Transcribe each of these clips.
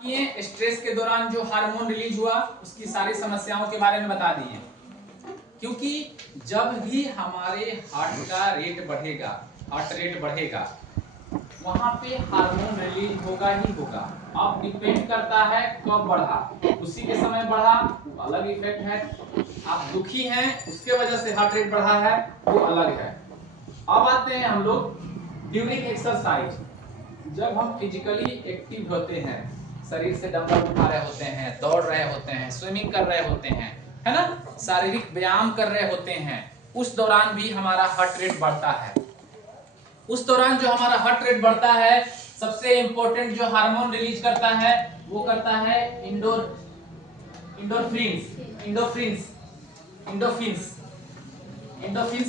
ये स्ट्रेस के दौरान जो हार्मोन रिलीज हुआ उसकी सारी समस्याओं के बारे में बता दिए। क्योंकि जब भी हमारे हार्ट का रेट बढ़ेगा, हार्ट रेट बढ़ेगा, वहां पे हार्मोन रिलीज होगा ही होगा। अब डिपेंड करता है कब बढ़ा, उसी के समय बढ़ा वो अलग इफेक्ट है। आप दुखी हैं उसके वजह से हार्ट रेट बढ़ा है वो अलग है। अब आते हैं हम लोग ड्यूरिंग एक्सरसाइज। जब हम फिजिकली एक्टिव होते हैं, शरीर से डंबल उठा रहे होते हैं, दौड़ रहे होते हैं, स्विमिंग कर रहे होते हैं, है ना, शारीरिक व्यायाम कर रहे होते हैं, उस दौरान भी हमारा हार्ट रेट बढ़ता है। उस दौरान जो हमारा हार्ट रेट बढ़ता है, सबसे इंपॉर्टेंट जो हार्मोन रिलीज करता है वो करता है इंडोफिन्स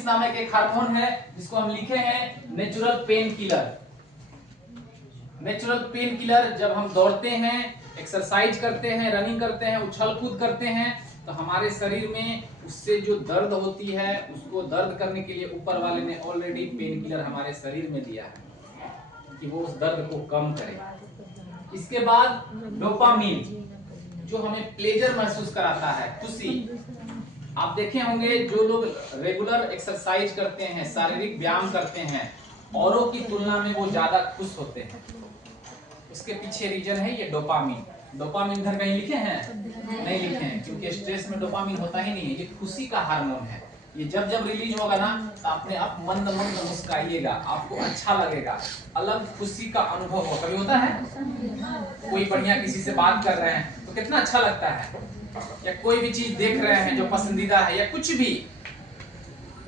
नामक एक हार्मोन है जिसको हम लिखे हैं natural pain killer. Natural pain killer. जब हम दौड़ते हैं, एक्सरसाइज करते हैं, रनिंग करते हैं, उछल कूद करते हैं, तो हमारे शरीर में उससे जो दर्द होती है उसको दर्द करने के लिए ऊपर वाले ने ऑलरेडी पेन किलर हमारे शरीर में दिया है कि वो उस दर्द को कम करे। इसके बाद डोपामीन जो हमें प्लेजर महसूस कराता है, खुशी। आप देखे होंगे जो लोग रेगुलर एक्सरसाइज करते हैं, शारीरिक व्यायाम करते हैं, औरों की तुलना में वो ज्यादा खुश होते हैं। उसके पीछे रीजन है ये डोपामीन। डोपामीन इधर कहीं लिखे हैं? नहीं लिखे हैं, क्योंकि स्ट्रेस में डोपामीन होता ही नहीं है। ये खुशी का हार्मोन है। ये जब जब रिलीज होगा ना तो अपने आप मंद मंद मुस्कुराइएगा, आपको अच्छा लगेगा, अलग खुशी का अनुभव हो। कभी होता है कोई बढ़िया किसी से बात कर रहे हैं तो कितना अच्छा लगता है, या कोई भी चीज देख रहे हैं जो पसंदीदा है या कुछ भी,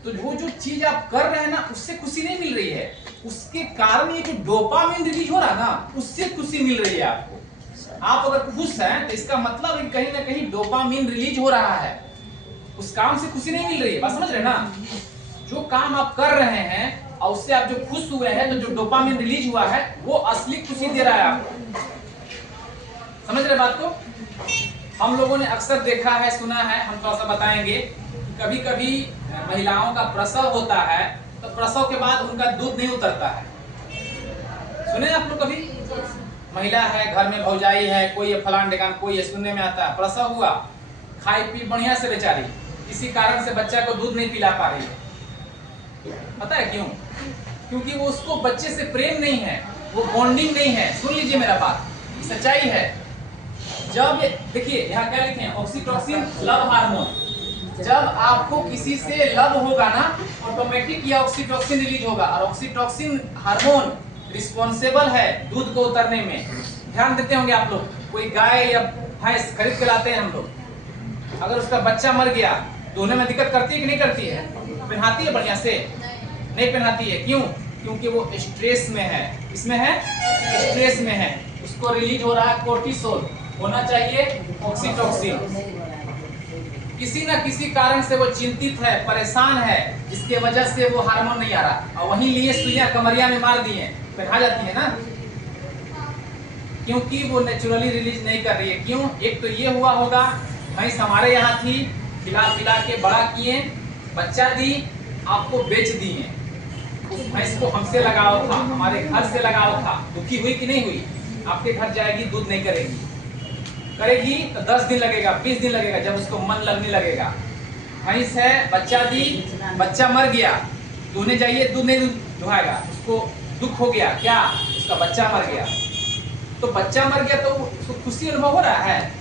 तो वो जो चीज आप कर रहे हैं ना उससे खुशी नहीं मिल रही है, उसके कारण ये जो डोपामिन रिलीज हो रहा है ना उससे खुशी मिल रही है आपको। आप अगर खुश हैं तो इसका मतलब है कहीं ना कहीं डोपामिन रिलीज हो रहा है, उस काम से खुशी नहीं मिल रही है। बात समझ रहे हैं ना? जो काम आप कर रहे हैं और उससे आप जो खुश हुए हैं, तो जो डोपामिन रिलीज हुआ है वो असली खुशी दे रहा है आपको। समझ रहे बात को? हम लोगों ने अक्सर देखा है, सुना है, हम थोड़ा सा बताएंगे। कभी कभी महिलाओं का प्रसव होता है तो प्रसव के बाद उनका दूध नहीं उतरता है। सुने आप लोग कभी? महिला है, घर में भौजाई है, कोई फलान ढेकान, कोई सुनने में आता है प्रसव हुआ, खाई पी बढ़िया से बेचारी, किसी कारण से बच्चा को दूध नहीं पिला पा रही है। पता है क्यों? क्योंकि वो उसको बच्चे से प्रेम नहीं है, वो बॉन्डिंग नहीं है। सुन लीजिए मेरा बात, सच्चाई है। जब देखिए यहाँ क्या लिखे हैं, ऑक्सीटोसिन लव हार्मोन। जब आपको किसी से लव होगा ना ऑटोमेटिक ये ऑक्सीटोसिन रिलीज होगा, और ऑक्सीटोसिन हार्मोन रिस्पॉन्सिबल है दूध को उतरने में। ध्यान देते होंगे आप लोग, कोई गाय या भैंस खरीद के लाते हैं हम लोग, अगर उसका बच्चा मर गया तो उन्हें में दिक्कत करती है कि नहीं करती है? पहनाती है बढ़िया से? नहीं पहनाती है। क्यों? क्योंकि वो स्ट्रेस में है। इसमें है स्ट्रेस में है, उसको रिलीज हो रहा है कोर्टिसोल, होना चाहिए ऑक्सीटोसिन। किसी ना किसी कारण से वो चिंतित है, परेशान है, जिसके वजह से वो हार्मोन नहीं आ रहा, और वहीं लिए सुइयां कमरिया में मार दिए, पहना जाती है ना, क्योंकि वो नेचुरली रिलीज नहीं कर रही है। क्यों? एक तो ये हुआ होगा, भैंस हमारे यहाँ थी, खिला के बड़ा किए, बच्चा दी, आपको बेच दिए। उस भैंस को हमसे लगाव था, हमारे घर से लगाव था, दुखी हुई कि नहीं हुई? आपके घर जाएगी, दूध नहीं करेगी तो 10 दिन लगेगा, 20 दिन लगेगा, जब उसको मन लगने लगेगा। भैंस है, बच्चा दी, बच्चा मर गया, दूहने जाइए, दूध नहीं दुहाएगा, उसको दुख हो गया, क्या उसका बच्चा मर गया। तो बच्चा मर गया तो उसको खुशी अनुभव हो रहा है?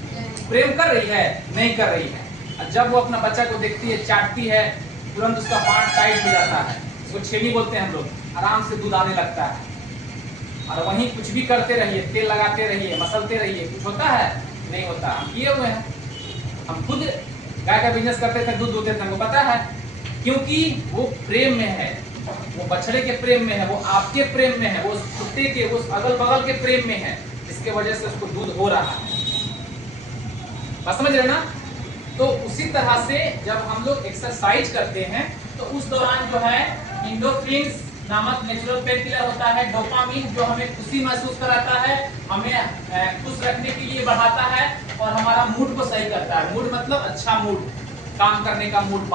प्रेम कर रही है? नहीं कर रही है। और जब वो अपना बच्चा को देखती है, चाटती है, तुरंत उसका पार्ट टाइट हो जाता है, उसको छेनी बोलते हैं हम लोग, आराम से दूध आने लगता है। और वहीं कुछ भी करते रहिए, तेल लगाते रहिए, मसलते रहिए, कुछ होता है? नहीं होता। हम किए हुए हैं, हम खुद गाय का बिजनेस करते थे, दूध दूहते थे, हमको पता है। क्योंकि वो प्रेम में है, वो बछड़े के प्रेम में है, वो आपके प्रेम में है, वो उस कुत्ते के, वो अगल बगल के प्रेम में है, जिसके वजह से उसको दूध हो रहा है। बस समझ रहे ना? तो उसी तरह से जब हम लोग एक्सरसाइज करते हैं तो उस दौरान जो है इंडोफिन्स नामक नेचुरल पेन किलर होता है, डोपामीन जो हमें खुशी महसूस कराता है, हमें खुश रखने के लिए बढ़ाता है, और हमारा मूड को सही करता है। मूड मतलब अच्छा मूड, काम करने का मूड, बात